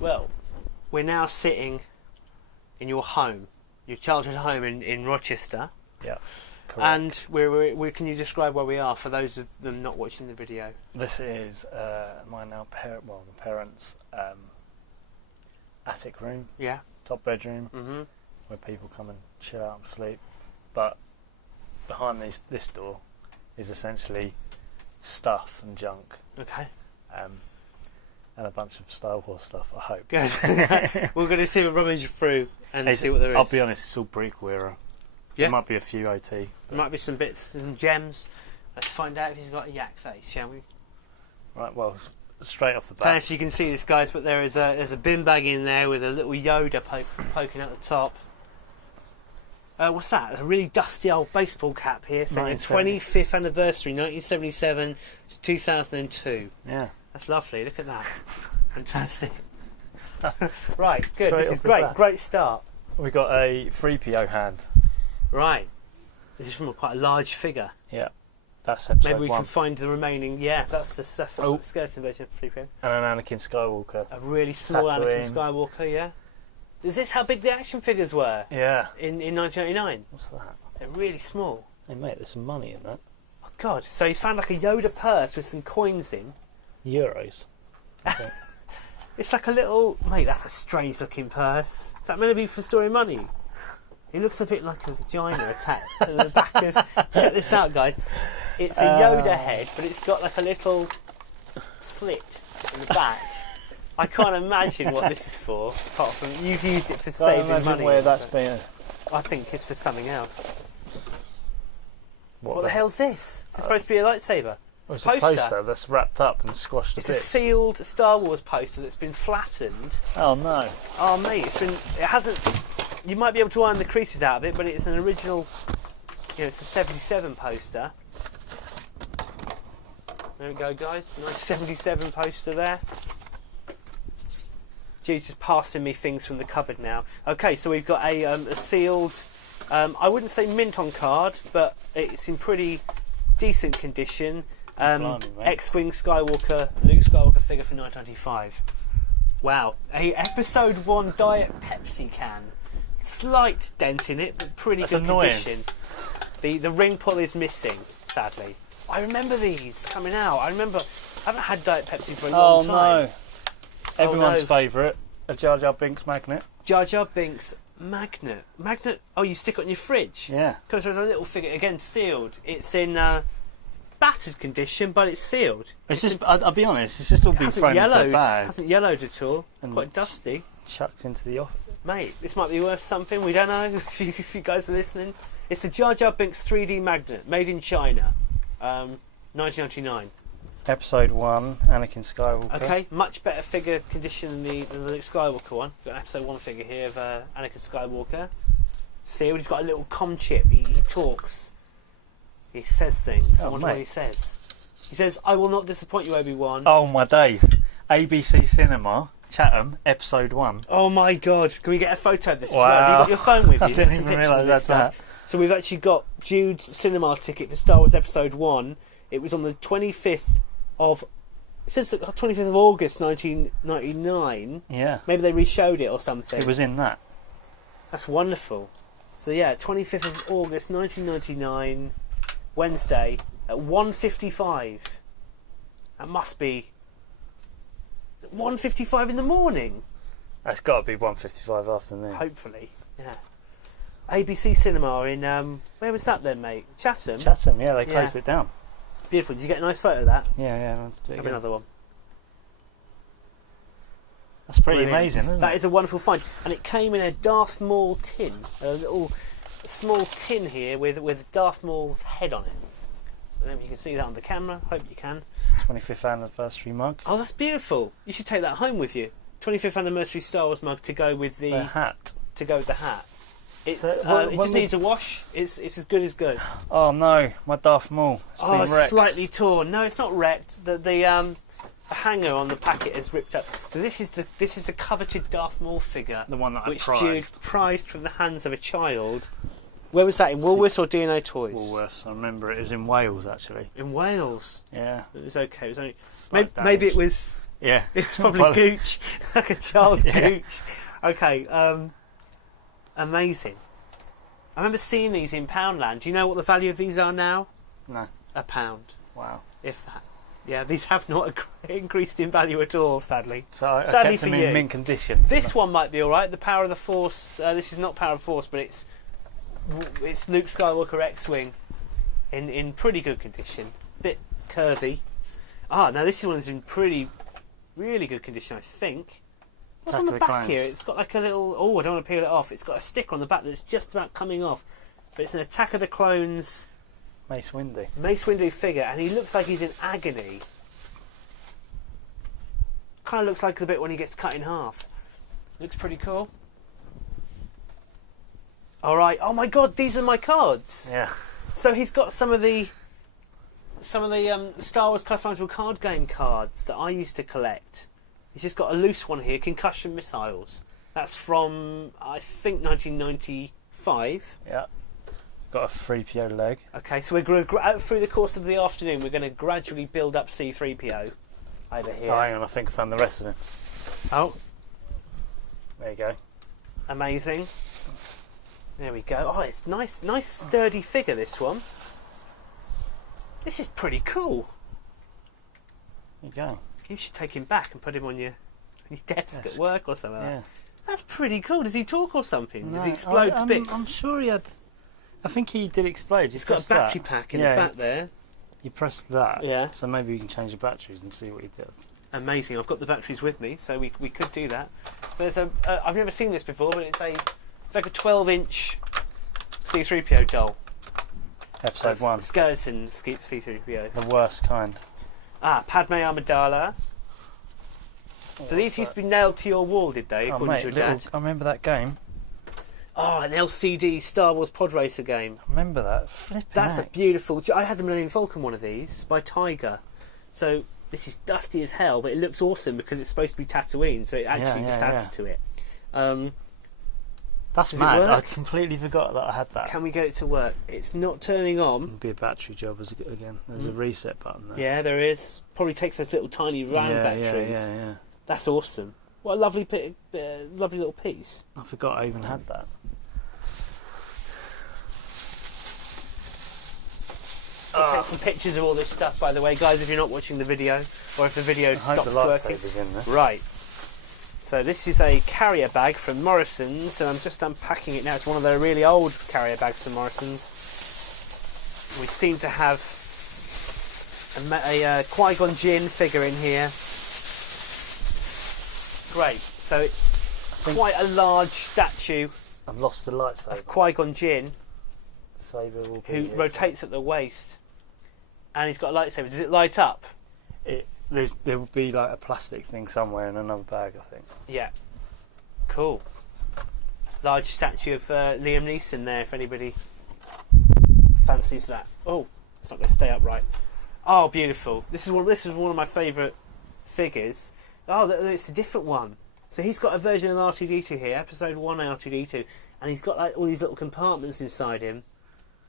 Well, we're now sitting in your home, your childhood home in Rochester. Yeah, correct. And we can you describe where we are for those of them not watching the video? This is my parents' attic room. Yeah. Top bedroom, Mm-hmm. where people come and chill out and sleep. But behind this door is essentially stuff and junk. Okay. And a bunch of Star Wars stuff, I hope. Good. We're going to see what rummage through and see what there is. I'll be honest, it's all prequel era. Yeah. There might be a few OT. There might be some bits and gems. Let's find out if he's got a yak face, shall we? Right, well, straight off the bat. I don't know if you can see this, guys, but there's a bin bag in there with a little Yoda poking at the top. What's that? A really dusty old baseball cap here saying 25th anniversary, 1977 to 2002. Yeah. That's lovely, look at that. Fantastic. Right, good. Straight This off is the great. bat. Great start. We got a 3PO hand. Right. This is from quite a large figure. Yeah. That's episode Maybe we 1. can find the remaining. Yeah, that's the skeleton version of 3PO. And an Anakin Skywalker. A really small Tatooine. Anakin Skywalker, yeah. Is this how big the action figures were? Yeah. In 1999? What's that? They're really small. Hey mate, there's some money in that. Oh God! So he's found like a Yoda purse with some coins in. Euros. Okay. It's like a little mate. That's a strange looking purse. Is that meant to be for storing money? It looks a bit like a vagina attached to the back of. Check this out, guys. It's a Yoda head, but it's got like a little slit in the back. I can't imagine what this is for, apart from you've used it for saving money. Where that's been. I think it's for something else. What the the hell's this? Is it supposed to be a lightsaber? Well, it's a poster that's wrapped up and squashed to It's bits. a sealed Star Wars poster that's been flattened. Oh no! Oh mate, it hasn't. You might be able to iron the creases out of it, but it's an original. It's a 77 poster. There we go, guys. Nice 77 poster there. Jude's just passing me things from the cupboard now. Okay, so we've got a sealed. I wouldn't say mint on card, but it's in pretty decent condition. Blimey, X-Wing Skywalker, Luke Skywalker figure from 1995. Wow. A episode 1 Diet Pepsi can. Slight dent in it, but pretty good condition. The ring pull is missing, sadly. I remember these coming out. I haven't had Diet Pepsi for a long time. No. Everyone's favourite, a Jar Jar Binks magnet. Jar Jar Binks magnet. Magnet, oh, you stick it on your fridge? Yeah. Because there's a little figure, again, sealed. It's in battered condition, but it's sealed. It's just, I'll be honest, it's just all been thrown into a bag. It hasn't yellowed at all. It's quite dusty. Chucked into the office. Mate, this might be worth something. We don't know if you guys are listening. It's the Jar Jar Binks 3D magnet, made in China, 1999. Episode 1, Anakin Skywalker. Okay, much better figure condition than the Luke Skywalker one. We've got an episode 1 figure here of Anakin Skywalker. Sealed. He's got a little comm chip. He talks. He says things. I wonder what he says. He says, "I will not disappoint you, Obi-Wan." Oh my days. ABC Cinema, Chatham, episode 1. Oh my God. Can we get a photo of this Wow. as well? Have you got your phone with you? I didn't even realise that's that. So we've actually got Jude's cinema ticket for Star Wars Episode 1. It was on the 25th of... It says 25th of August 1999. Yeah. Maybe they re-showed it or something. It was in that. That's wonderful. So yeah, 25th of August 1999, Wednesday at 1:55. That must be 1:55 in the morning. That's got to be 1:55 afternoon. Hopefully, yeah. ABC Cinema in where was that then, mate? Chatham. Chatham, yeah, they closed it down. Beautiful. Did you get a nice photo of that? Yeah. Let's do it Have again. another one. That's pretty Brilliant. amazing, isn't it? That is a wonderful find, and it came in a Darth Maul tin, a little small tin here with Darth Maul's head on it. I don't know if you can see that on the camera. Hope you can. 25th anniversary mug. Oh, that's beautiful. You should take that home with you. 25th anniversary Star Wars mug to go with the hat. To go with the hat. It's So, it just needs a wash. It's as good as good. Oh no, my Darth Maul. It's been It's wrecked. slightly torn. No, it's not wrecked. The hanger on the packet is ripped up. So this is the coveted Darth Maul figure, The one that which I Jude prized. prized from the hands of a child. Where was that, in Woolworths or DNA Toys? Woolworths, I remember it was in Wales actually. In Wales. Yeah. It was okay. It was only Slight maybe it damage. was Yeah. It's probably Gooch, like a child Gooch. Okay, amazing. I remember seeing these in Poundland. Do you know what the value of these are now? No. £1. Wow. If that. Yeah, these have not increased in value at all, sadly. So I Sadly kept for them you. in mint condition. This one might be alright. The Power of the Force. This is not Power of the Force, but it's Luke Skywalker X-Wing in pretty good condition. Bit curvy. Now this one's in really good condition, I think. What's on the back here? It's got like a little... Oh, I don't want to peel it off. It's got a sticker on the back that's just about coming off. But it's an Attack of the Clones... Mace Windu figure, and he looks like he's in agony. Kind of looks like the bit when he gets cut in half. Looks pretty cool. Alright. Oh my god, these are my cards! Yeah. So he's got some of the Star Wars Customizable card game cards that I used to collect. He's just got a loose one here, Concussion Missiles. That's from, I think, 1995. Yeah. Got a 3PO leg. Okay, so we're going to, through the course of the afternoon, we're going to gradually build up C-3PO over here. Oh, hang on, I think I found the rest of him. Oh. There you go. Amazing. There we go. Oh, it's nice sturdy figure, this one. This is pretty cool. There you go. You should take him back and put him on your desk at work or something. Yeah. That's pretty cool. Does he talk or something? Does he explode to bits? I'm sure he had... I think he did explode. He's got a battery pack in the back there. You press that. Yeah. So maybe we can change the batteries and see what he does. Amazing. I've got the batteries with me, so we could do that. So there's I've never seen this before, but it's like a 12-inch C-3PO doll. Episode 1. Skeleton C-3PO. The worst kind. Padme Amidala. So these used to be nailed to your wall, did they? According to your dad. I remember that game. Oh, an LCD Star Wars pod racer game. I remember that. Flipping That's heck. a beautiful... I had the Millennium Falcon one of these by Tiger. So this is dusty as hell, but it looks awesome because it's supposed to be Tatooine, so it actually just adds to it. That's mad. I completely forgot that I had that. Can we get it to work? It's not turning on. It'd be a battery job again. There's a reset button there. Yeah, there is. Probably takes those little tiny round batteries. Yeah. That's awesome. What a lovely little piece. I forgot I even had that. I'll take some pictures of all this stuff, by the way, guys, if you're not watching the video, or if the video stops working. In there. Right. So this is a carrier bag from Morrison's, and I'm just unpacking it now. It's one of the really old carrier bags from Morrison's. We seem to have a Qui-Gon Jinn figure in here. Great. So it's quite a large statue. I've lost the lightsaber. Of Qui-Gon Jinn, Saber will be who rotates at the waist, and he's got a lightsaber. Does it light up? There will be like a plastic thing somewhere in another bag, I think. Yeah. Cool. Large statue of Liam Neeson there, if anybody fancies that. Oh, it's not going to stay upright. Oh, beautiful. This is one of my favourite figures. Oh, it's a different one. So he's got a version of R2-D2 here, episode 1 R2-D2, and he's got like all these little compartments inside him.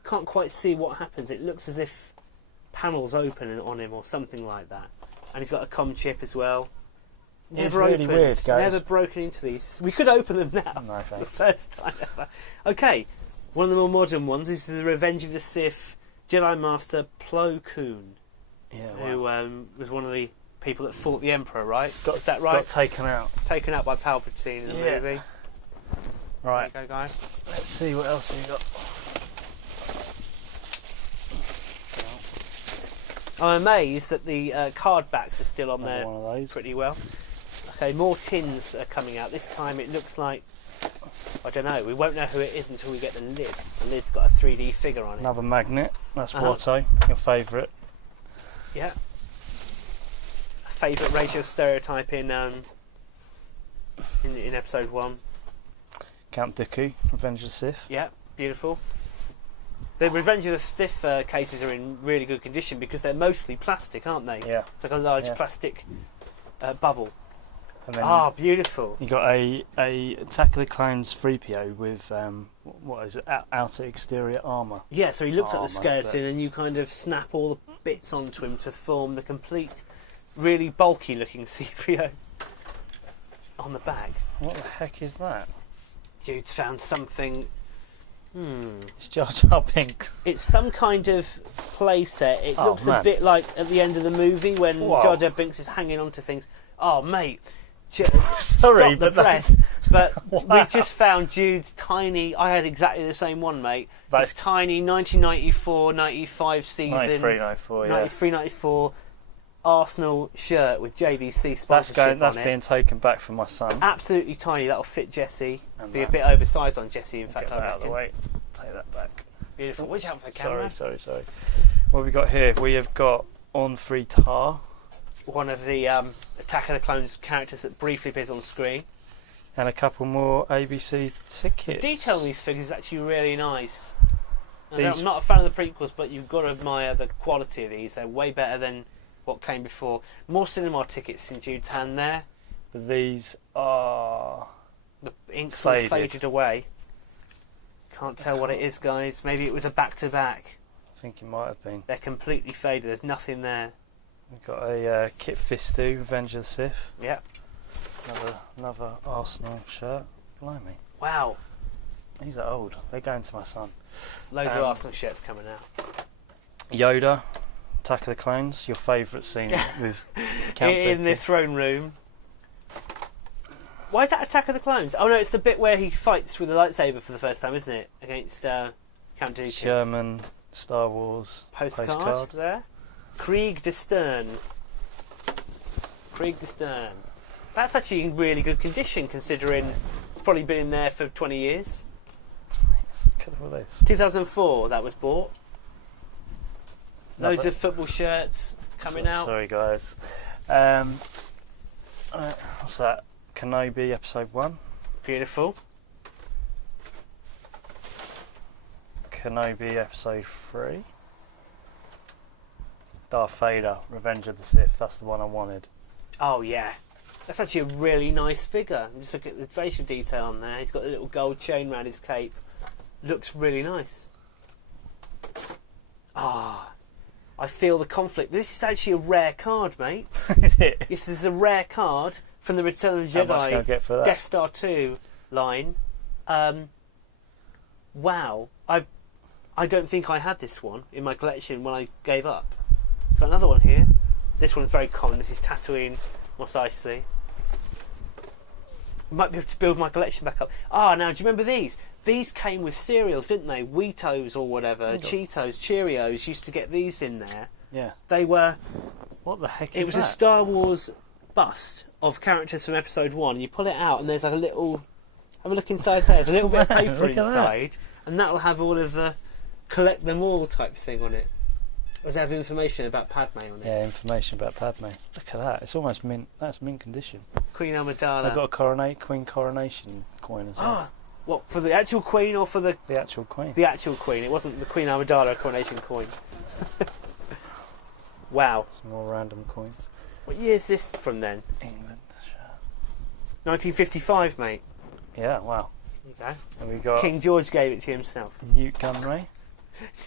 Can't quite see what happens. It looks as if panels open on him or something like that. And he's got a comm chip as well. It's really weird, guys. Never broken into these. We could open them now. No, for the first time ever. Okay, one of the more modern ones. This is the Revenge of the Sith Jedi Master Plo Koon, who was one of the people that fought the Emperor, right? Is that right? Got taken out. Taken out by Palpatine in the movie. Right. There you go, guys. Let's see what else we got. I'm amazed that the card backs are still on there one of those. pretty well. Okay, more tins are coming out. This time it looks like, I don't know, we won't know who it is until we get the lid. The lid's got a 3D figure on it. Another magnet. That's Watto, your favourite. Yeah. Favourite racial stereotype in episode 1. Count Dooku, Revenge of the Sith. Yeah, beautiful. The Revenge of the Sith cases are in really good condition because they're mostly plastic, aren't they? Yeah. It's like a large plastic bubble. And then beautiful. You got a Attack of the Clones 3PO with what is it? Outer exterior armour. Yeah, so he looks like the skeleton, and you kind of snap all the bits onto him to form the complete really bulky looking C3PO on the back. What the heck is that? Jude's found something. It's Jar Jar Binks. It's some kind of playset. It looks a bit like at the end of the movie when Jar Jar Binks is hanging on to things. Oh, mate. Sorry, stop the press. But we just found Jude's tiny. I had exactly the same one, mate. This tiny 1994-95 season. 93-94, yeah. 93-94 Arsenal shirt with JVC sponsorship on it. That's being taken back from my son. Absolutely tiny. That'll fit Jesse. Be a bit oversized on Jesse, in fact. Get that out of the way. Take that back. Beautiful. Watch out for the camera. Sorry. What have we got here? We have got On Free Tar. One of the Attack of the Clones characters that briefly appears on screen. And a couple more ABC tickets. The detail on these figures is actually really nice. I'm not a fan of the prequels, but you've got to admire the quality of these. They're way better than what came before. More cinema tickets in Jude's hand there. But these are... The ink's all faded away. Can't tell what it is, guys. Maybe it was a back-to-back. I think it might have been. They're completely faded. There's nothing there. We've got a Kit Fisto, Revenge of the Sith. Yep. Another Arsenal shirt. Blimey. Wow. These are old. They're going to my son. Loads of Arsenal shirts coming out. Yoda, Attack of the Clones. Your favourite scene with Count in the throne room. Why is that Attack of the Clones? Oh no, it's the bit where he fights with the lightsaber for the first time, isn't it? Against Count Dooku. Sherman, Star Wars postcard there. Krieg de Stern. That's actually in really good condition, considering it's probably been in there for 20 years. Look at all this. 2004 that was bought. Loads of football shirts coming out. Sorry guys. What's that? Kenobi Episode 1. Beautiful. Kenobi Episode 3. Darth Vader, Revenge of the Sith. That's the one I wanted. Oh yeah, that's actually a really nice figure. Just look at the facial detail on there. He's got a little gold chain around his cape. Looks really nice. I feel the conflict. This is actually a rare card, mate. Is it? This is a rare card from the Return of the Jedi How much can I get for that? Death Star 2 line. Wow. I don't think I had this one in my collection when I gave up. Got another one here. This one's very common. This is Tatooine Mos Eisley. Might be able to build my collection back up. Now do you remember these? These came with cereals, didn't they? Wheatos or whatever, Cheetos, Cheerios. Used to get these in there. Yeah. They were. What the heck is that? It was a Star Wars bust of characters from Episode 1. You pull it out, and there's like a little. Have a look inside there. There's a little bit of paper inside, and that'll have all of the collect them all type thing on it. Does it have information about Padme on it? Yeah, information about Padme. Look at that. It's almost mint. That's mint condition. Queen Amidala. I've got a Queen Coronation coin as well. What, for the actual Queen or for the actual Queen? The actual Queen. It wasn't the Queen Amidala Coronation coin. Wow. Some more random coins. What year is this from then? England. 1955, mate. Yeah, wow. There you go. And we got King George gave it to himself. Newt Gunray.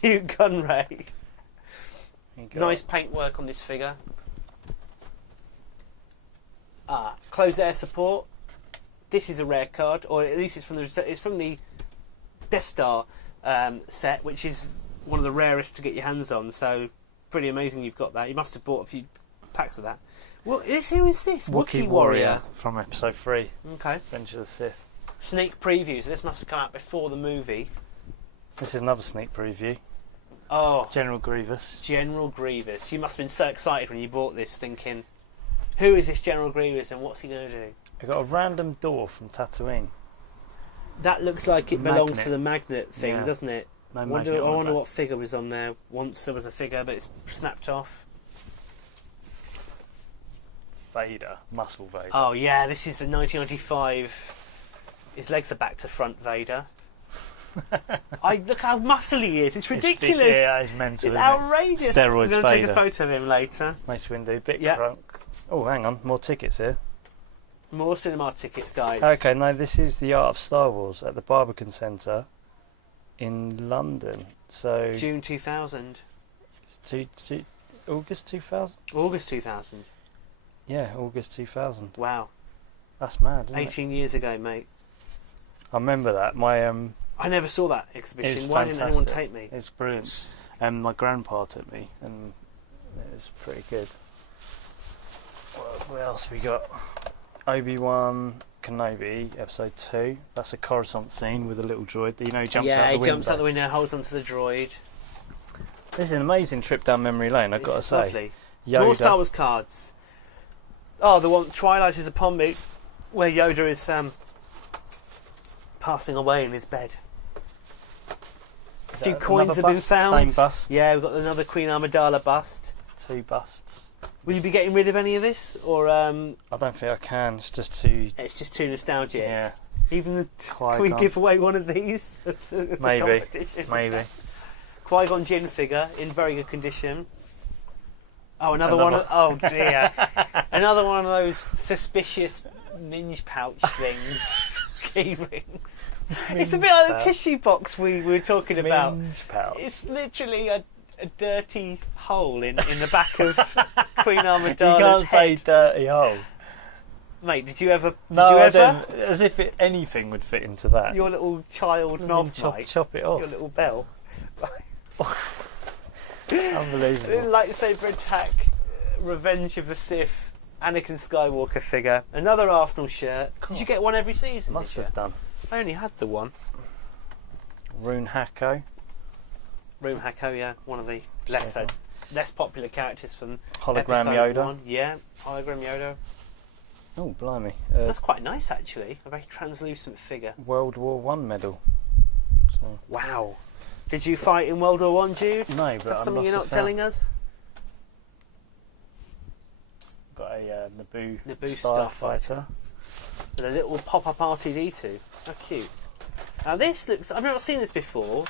Newt Gunray. Nice paintwork on this figure. Closed air support. This is a rare card, or at least it's from the Death Star set, which is one of the rarest to get your hands on. So pretty amazing you've got that. You must have bought a few packs of that. Who is this? Wookiee Warrior from Episode 3. Okay. Revenge of the Sith. Sneak previews. This must have come out before the movie. This is another sneak preview. Oh, General Grievous. General Grievous. You must have been so excited when you bought this, thinking, who is this General Grievous and what's he going to do? I got a random door from Tatooine. That looks like it belongs to the magnet thing, doesn't it? No I wonder what figure was on there. Once there was a figure, but it's snapped off. Vader. Muscle Vader. Oh yeah, this is the 1995. His legs are back to front Vader. Look how muscly he is. It's ridiculous. It's mental. It's outrageous. Steroids We're going to take Vader. a photo of him later. Mace Windu, bit crunk. Oh, hang on, more tickets here. More cinema tickets, guys. Okay, no, this is the Art of Star Wars at the Barbican Centre in London. So June 2000. August 2000. August 2000. Yeah, August 2000. Wow. That's mad, isn't it? 18 years ago, mate. I remember that. My I never saw that exhibition. It was Why didn't anyone fantastic. take me? It's brilliant. And my grandpa took me, and it was pretty good. What else we got? Obi-Wan Kenobi, episode 2. That's a Coruscant scene with a little droid that, jumps out the window. Yeah, he jumps out the window, holds onto the droid. This is an amazing trip down memory lane, I've got to say. Lovely. Yoda. More Star Wars cards. Oh, the one, Twilight is Upon Me, where Yoda is passing away in his bed. A few coins have been found. Same bust. Yeah, we've got another Queen Amidala bust. 2 busts. Will you be getting rid of any of this, or I don't think I can. It's just too. it's just too nostalgic? Yeah. Even the Qui-Gon. can we give away one of these? as a Maybe. competition? Maybe. Qui-Gon Jinn figure in very good condition. Oh, another one. Oh dear, another one of those suspicious minge pouch things, key rings. It's a bit like the tissue box we were talking about. Minge pouch. It's literally a dirty hole in the back of Queen Amidala's You can't say head. dirty hole. Mate, did you ever? No, you I ever? didn't. As if anything would fit into that. Your little child knob, mate. Chop it off. Your little bell. Unbelievable. Lightsaber attack, Revenge of the Sith, Anakin Skywalker figure, another Arsenal shirt. Did you get one every season? Must did you? have done. I only had the one. Rune Hacko. Room Hacko, yeah, one of the less popular characters from Hologram episode Yoda. 1. Yeah, hologram Yoda. Oh, blimey. That's quite nice, actually. A very translucent figure. World War One medal. So. Wow. Did you fight in World War One, Jude? No, Is but that I'm something you're not telling us? Got a Naboo Starfighter. With a little pop-up R2-D2. How cute. Now this looks... I've not seen this before.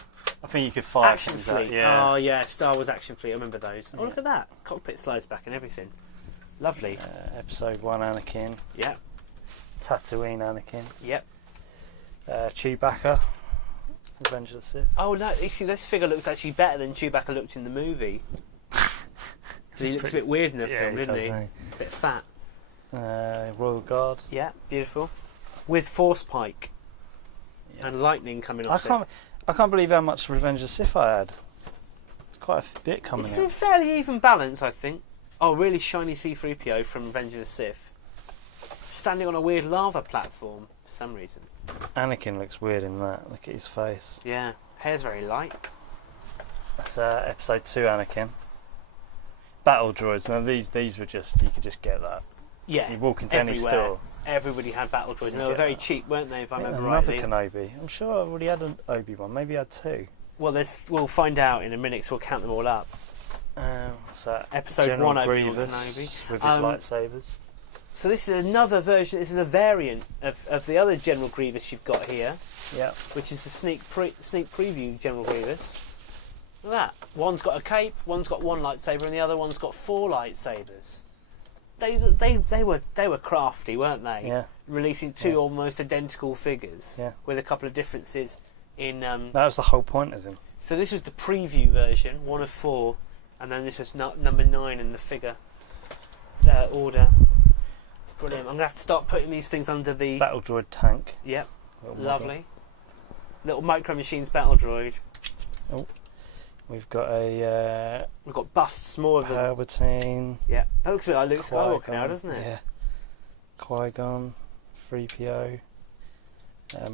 I think you could fire Action things Fleet. out, yeah. Oh, yeah. Star Wars Action Fleet. I remember those. Oh, Yeah. look at that. Cockpit slides back and everything. Lovely. Episode 1 Anakin. Yeah. Tatooine Anakin. Yep. Chewbacca. Revenge of the Sith. Oh, no. You see, this figure looks actually better than Chewbacca looked in the movie. Because he looks a bit weird in the film, didn't he? A bit fat. Royal Guard. Yeah, beautiful. With Force Pike. Yeah. And lightning coming I off can't believe how much Revenge of the Sith I had. It's quite a bit coming It's in. a fairly even balance, I think. Oh, really shiny C-3PO from Revenge of the Sith. Standing on a weird lava platform for some reason. Anakin looks weird in that. Look at his face. Yeah, hair's very light. That's episode 2 Anakin. Battle droids. Now these were just, you could just get that. Yeah, You walk into any everywhere. store. Everybody had battle droids, and they were get very that. cheap, weren't they? If I remember Another rightly. Kenobi. I'm sure I've already had an Obi-Wan. Maybe I had 2. Well, we'll find out in a minute, so we'll count them all up. What's that? Episode General 1 Obi-Wan Grievous Kenobi. with his lightsabers. So this is another version. This is a variant of the other General Grievous you've got here, Yeah. which is the sneak preview General Grievous. Look at that. One's got a cape, one's got 1 lightsaber, and the other one's got 4 lightsabers. They were crafty, weren't they? Yeah. Releasing 2 Yeah. almost identical figures, Yeah. with a couple of differences in. That was the whole point of him. So this was the preview version, 1 of 4, and then this was number 9 in the figure order. Brilliant. I'm going to have to start putting these things under the... Battle droid tank. Yep, Little model. lovely. Little Micro Machines battle droid. We've got a We've got busts, more of them. Palpatine. Yeah, that looks a bit like Luke Skywalker Qui-Gon, now, doesn't it? Yeah. Qui-Gon, 3PO.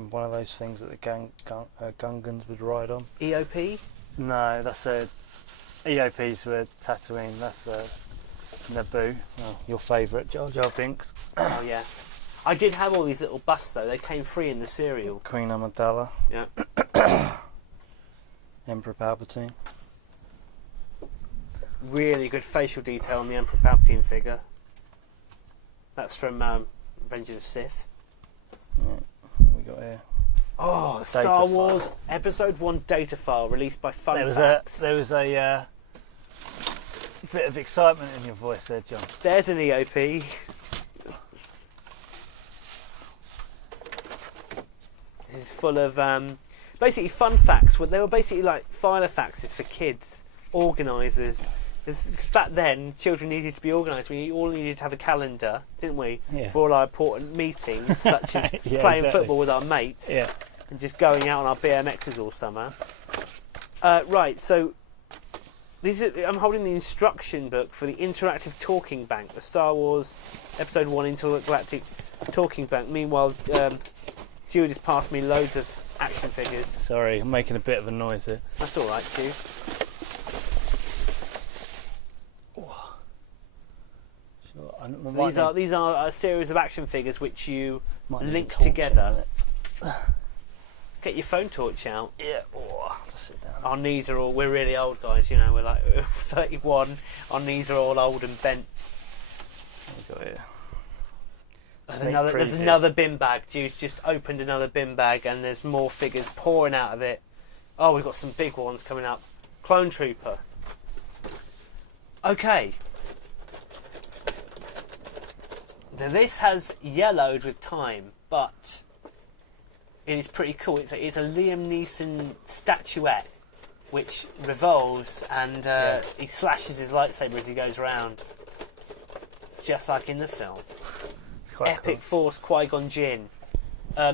One of those things that the Gungans would ride on. EOP? No, that's EOPs were Tatooine. That's Naboo. Oh, your favourite, Jar Jar Binks. Oh, yeah. I did have all these little busts, though. They came free in the cereal. Queen Amidala. Yeah. Emperor Palpatine. Really good facial detail on the Emperor Palpatine figure. That's from Revenge of the Sith. Yeah. What we got here? Oh, Data Star file. Wars Episode 1 data file released by Fun There was a bit of excitement in your voice there, John. There's an EOP. This is full of basically fun facts. They were basically like filofaxes for kids, organisers, Because back then, children needed to be organised. We all needed to have a calendar, didn't we? Yeah. For all our important meetings, such as Yeah, playing exactly. football with our mates Yeah. and just going out on our BMXs all summer. Right, so I'm holding the instruction book for the Interactive Talking Bank, the Star Wars Episode 1 Intergalactic Talking Bank. Meanwhile, Jude has passed me loads of action figures. Sorry, I'm making a bit of a noise here. That's all right, Jude. So these are a series of action figures which you link together. Get your phone torch out. Yeah. Oh, just sit down. Our knees are all. We're really old, guys. You know, we're like 31. Our knees are all old and bent. What we got here? There's another bin bag. Jude's just opened another bin bag, and there's more figures pouring out of it. Oh, we've got some big ones coming up. Clone Trooper. Okay. Now this has yellowed with time, but it is pretty cool. It's a Liam Neeson statuette which revolves, and he slashes his lightsaber as he goes round, just like in the film. Epic cool. Force Qui-Gon Jinn.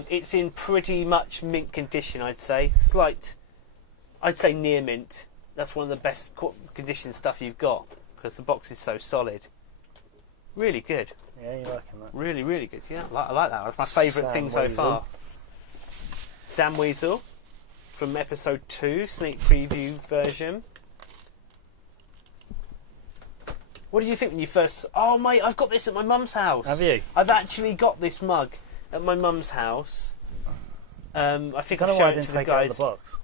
It's in pretty much mint condition, I'd say. I'd say near mint. That's one of the best condition stuff you've got because the box is so solid. Really good. Yeah, you liking that? Really, really good. Yeah, I like that. That's my favourite thing so far. Sam Weasel from Episode 2, sneak preview version. What did you think when you first... Oh, mate, I've got this at my mum's house. Have you? I've actually got this mug at my mum's house. I think I've shown it to the guys. Out of the box.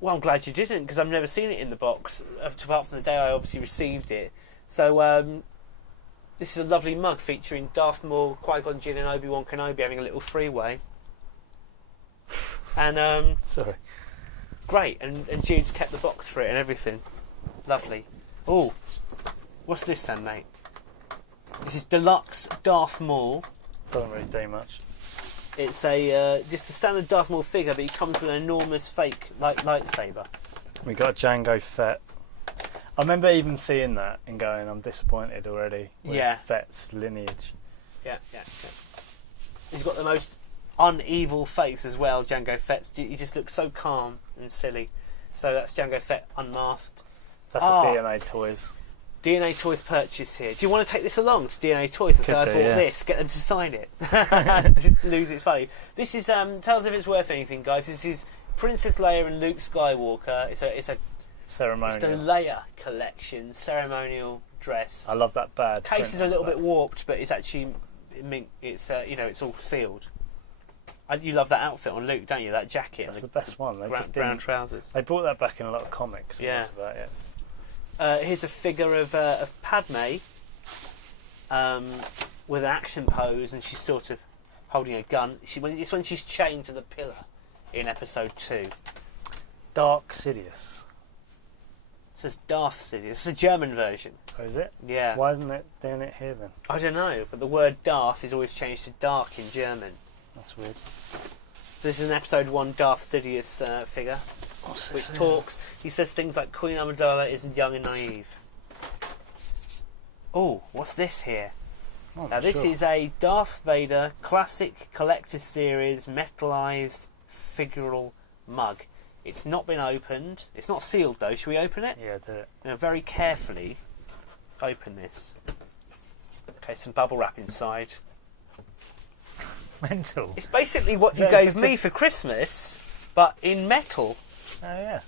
Well, I'm glad you didn't, because I've never seen it in the box, apart from the day I obviously received it. So, this is a lovely mug featuring Darth Maul, Qui-Gon Jinn and Obi-Wan Kenobi having a little freeway. And, sorry. Great, and Jude's kept the box for it and everything. Lovely. Oh, what's this then, mate? This is Deluxe Darth Maul. Doesn't really do much. It's just a standard Darth Maul figure, but he comes with an enormous fake lightsaber. We got a Jango Fett. I remember even seeing that and going, I'm disappointed already with Fett's lineage. Yeah. He's got the most unevil face as well, Jango Fett. He just looks so calm and silly. So that's Jango Fett unmasked. That's a DNA Toys. DNA Toys purchase here. Do you want to take this along to DNA Toys and say I bought this? Get them to sign it. Just lose its value. This is tell us if it's worth anything, guys. This is Princess Leia and Luke Skywalker. It's a ceremonial. It's the Leia collection ceremonial dress. I love that bad. Case is a little bit warped, but it's actually it's it's all sealed. You love that outfit on Luke, don't you? That jacket. That's the best one. They just brown trousers. They brought that back in a lot of comics. And that's about it. Here's a figure of Padme with an action pose, and she's sort of holding a gun. It's when she's chained to the pillar in Episode 2. Dark Sidious. It says Darth Sidious. It's a German version. Oh, is it? Yeah. Why isn't it doing it here then? I don't know, but the word Darth is always changed to dark in German. That's weird. This is an Episode 1 Darth Sidious figure. Which talks. He says things like Queen Amidala is young and naive. Oh, what's this here? Now this is a Darth Vader Classic Collector's Series Metalized Figural mug. It's not been opened. It's not sealed though. Should we open it? Yeah, do it. Now very carefully open this. Okay, some bubble wrap inside. Mental. It's basically what you gave me for Christmas, but in metal. Oh yeah,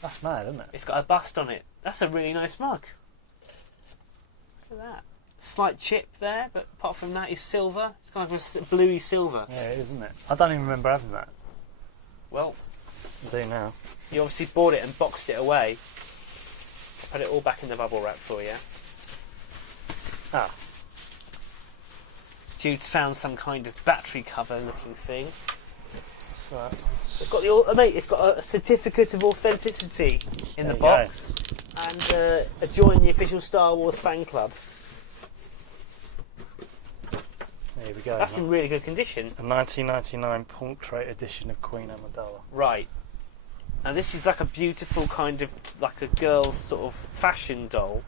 that's mad, isn't it? It's got a bust on it. That's a really nice mug. Look at that. Slight chip there, but apart from that, it's silver. It's kind of a bluey silver. Yeah, isn't it? I don't even remember having that. Well, I do now. You obviously bought it and boxed it away. Put it all back in the bubble wrap for you. Ah. Jude's found some kind of battery cover looking thing. What's that? It's got mate. It's got a certificate of authenticity in the box, and join the official Star Wars fan club. There we go. That's in really good condition. A 1999 portrait edition of Queen Amidala. Right. And this is like a beautiful kind of like a girl's sort of fashion doll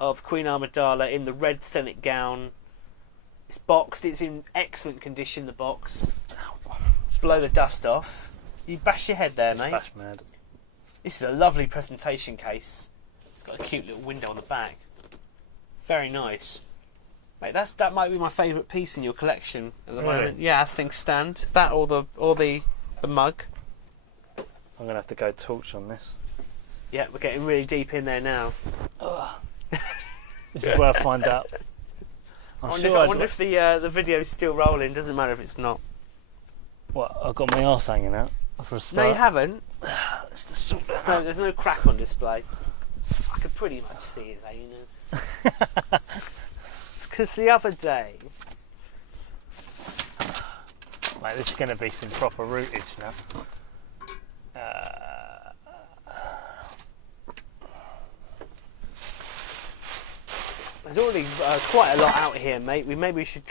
of Queen Amidala in the red Senate gown. It's boxed. It's in excellent condition. The box. Blow the dust off. You bash your head there, mate. Bash mad. This is a lovely presentation case. It's got a cute little window on the back. Very nice. Mate, that might be my favourite piece in your collection at the moment. Yeah, as things stand. That or the mug. I'm going to have to go torch on this. Yeah, we're getting really deep in there now. This is where I find out. I wonder if the video's still rolling. Doesn't matter if it's not. What? I've got my arse hanging out for a start. No, you haven't. Let's just sort that out. There's no crack on display. I could pretty much see his anus. Because the other day... Mate, this is going to be some proper rootage now. There's already quite a lot out here, mate. Maybe we should...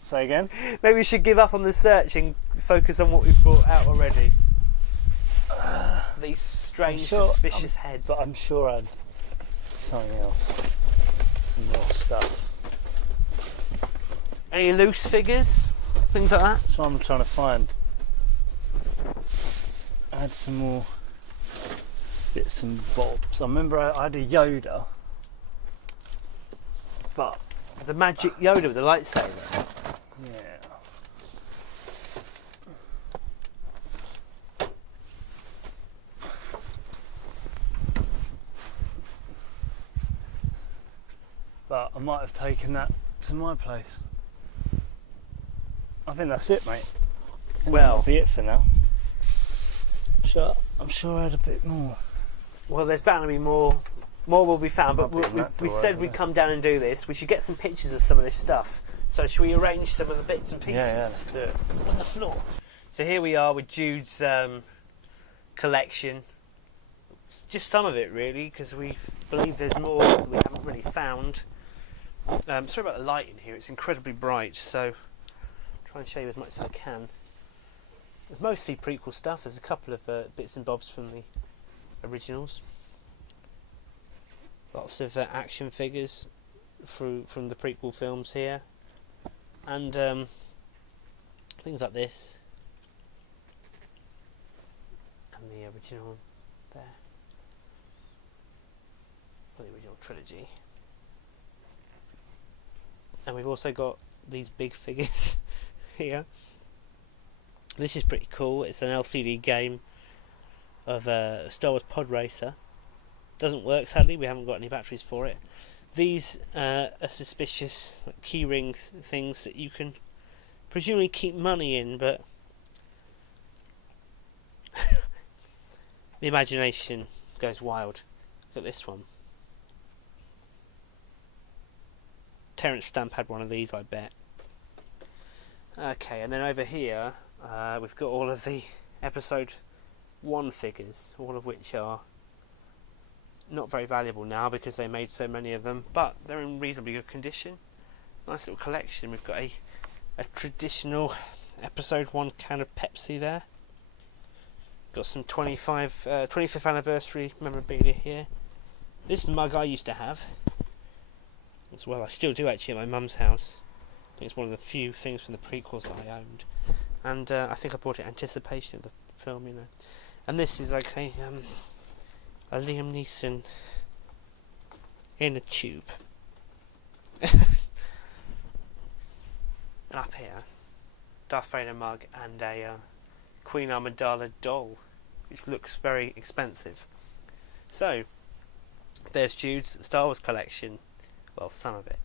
Say again? Maybe we should give up on the search and focus on what we've brought out already. These strange, suspicious heads. But I'm sure I'd something else. Some more stuff. Any loose figures? Things like that? That's what I'm trying to find. I had some more bits and bobs. I remember I had a Yoda. But the magic Yoda with the lightsaber. yeah. But I might have taken that to my place. I think that's it, mate. I think that'll be it for now. I'm sure I had a bit more. Well, there's bound to be more. More will be found, but we said we'd there. come down and do this. We should get some pictures of some of this stuff. So should we arrange some of the bits and pieces? Yeah, let's do it. On the floor. So here we are with Jude's collection. It's just some of it, really, because we believe there's more that we haven't really found. Sorry about the light in here. It's incredibly bright, so I'll try and show you as much as I can. It's mostly prequel stuff. There's a couple of bits and bobs from the originals. Lots of action figures from the prequel films here, and things like this, and the original there, for the original trilogy. And we've also got these big figures here. This is pretty cool. It's an LCD game of a Star Wars pod racer. Doesn't work, sadly. We haven't got any batteries for it. These are suspicious keyring things that you can presumably keep money in, but the imagination goes wild. Look at this one. Terence Stamp had one of these, I bet. Okay, and then over here we've got all of the episode 1 figures, all of which are not very valuable now because they made so many of them, but they're in reasonably good condition. Nice little collection. We've got a traditional episode 1 can of Pepsi there. Got some 25th anniversary memorabilia here. This mug I used to have as well. I still do, actually, at my mum's house. I think it's one of the few things from the prequels that I owned, and I think I bought it in anticipation of the film, you know. And this is like a Liam Neeson in a tube. And up here, Darth Vader mug and a Queen Amidala doll, which looks very expensive. So, there's Jude's Star Wars collection. Well, some of it.